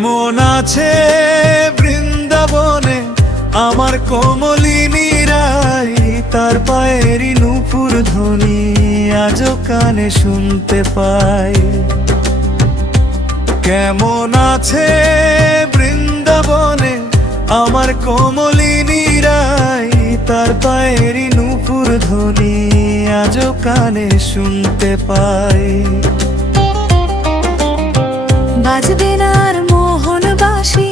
কেমন আছে বৃন্দাবনে আমার কমলিনী রাই, তার পায়েরই নূপুর ধ্বনি আজও কানে শুনতে পাই। কেমন আছে বৃন্দাবনে আমার কমলিনী রাই, তার পায়েরই নূপুর ধ্বনি আজও কানে শুনতে পাই। বাজবে না আর মোহন বাঁশি,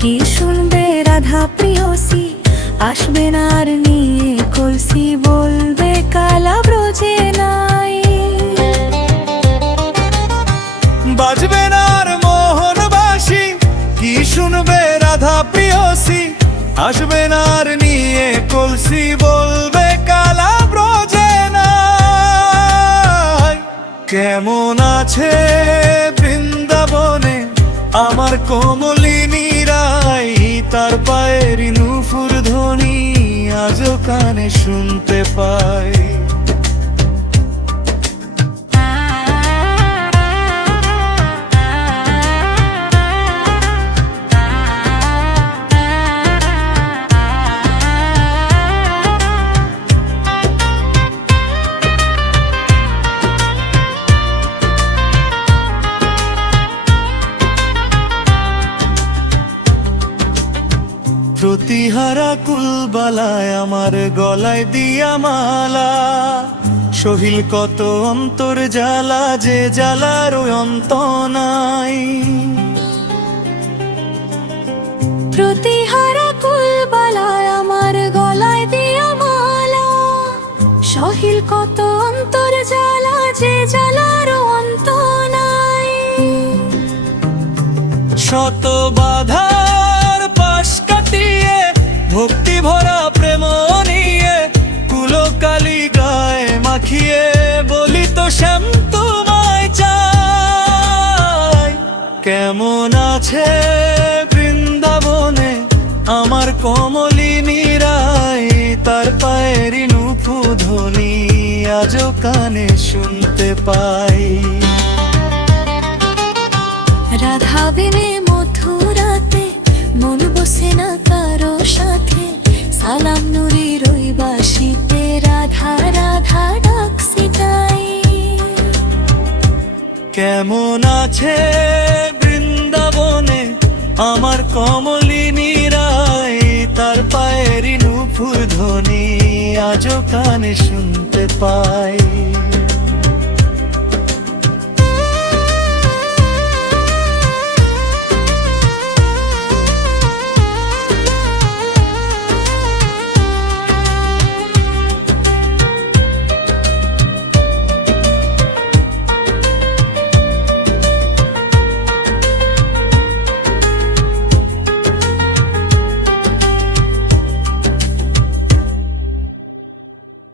কি শুনবে রাধা প্রিয়সী, আসবে না আর নিয়ে কলসি, বলবে কালা ব্রজে নাই। বাজবে না আর মোহন বাঁশি, কি শুনবে রাধা প্রিয়সী, আসবে না আর নিয়ে কলসি, বলবে কালা ব্রজে নাই। কেমন আছে বৃন্দাবনে আমার কমলিনী রাই, তার পায়েরই নূপুর ধ্বনি আজও কানে শুনতে পাই। প্রতিহারা কুলবালায় আমার গলায় দিয়া মালা, সহিল কত অন্তর জ্বালা, যে জ্বালার অন্ত নাই। প্রতিহারা কুলবালায় আমার গলায় দিয়া মালা, সহিল কত অন্তর জ্বালা, যে জ্বালার অন্ত নাই। শত বাধার পাশ কাটিয়ে ভক্তি ভরা প্রেম নিয়ে, কুলকালি গায়ে মাখিয়ে বলি তো শ্যাম তোমায় চাই। কেমন আছে বৃন্দাবনে আমার কমলিনী রাই, তার পায়েরই নূপুর ধ্বনি আজও কানে শুনতে পাই। রাধা বিনে মথুরাতে মন বসে না কারো সাথে, সালাম নুরির ওই বাঁশিতে রাধা রাধা ডাক ছিটাই। কেমন আছে বৃন্দাবনে আমার কমলিনী রাই, তার পায়েরই নূপুর ধ্বনি আজও কানে শুনতে পাই।